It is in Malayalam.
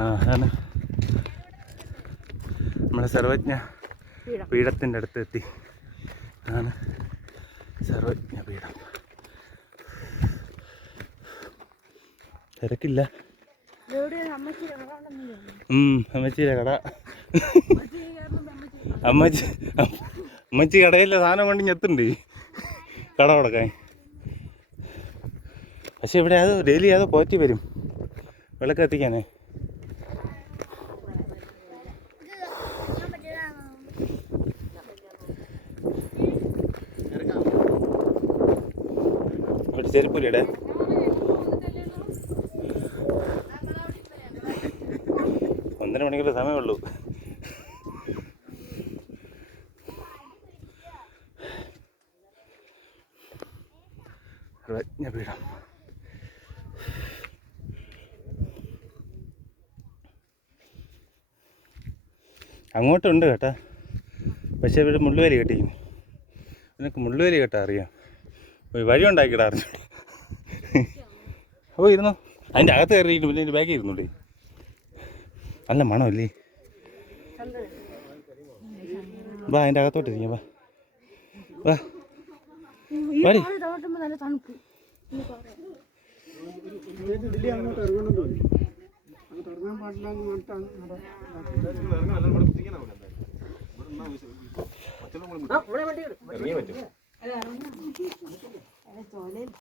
അതാണ് നമ്മുടെ സർവജ്ഞ പീഠത്തിൻ്റെ അടുത്ത് എത്തി. അതാണ് സർവജ്ഞ പീഠം. തിരക്കില്ല. അമ്മച്ചിയുടെ കട. അമ്മച്ചി കടയിലെ സാധനം കൊണ്ട് ഞെത്തുണ്ട് കട കൊടുക്കാൻ. പക്ഷെ ഇവിടെ അത് ഡെയിലി അത് പോറ്റി വരും വിളക്ക് എത്തിക്കാനേ. ഇവിടെ ചെരുപ്പൂരിയുടെ 1.5 മണിക്കൂർ സമയമുള്ളൂ. സർവജ്ഞപീഠം. അങ്ങോട്ടുണ്ട് കേട്ടാ, പക്ഷേ ഇവിടെ മുള്ളുവേലി കെട്ടിക്കുന്നു. നിനക്ക് മുള്ളുവേലി കേട്ടാ അറിയാം, വഴി ഉണ്ടാക്കിയിടാ അറിഞ്ഞു. അപ്പോൾ ഇരുന്നോ, അതിൻ്റെ അകത്ത് കയറിയിട്ട് പിന്നെ അതിൻ്റെ ബാഗിൽ ഇരുന്നുണ്ടേ. നല്ല മണമല്ലേ, വാ അതിൻ്റെ അകത്തോട്ട് ഇരിക്കാം. വാ വാ വാടി.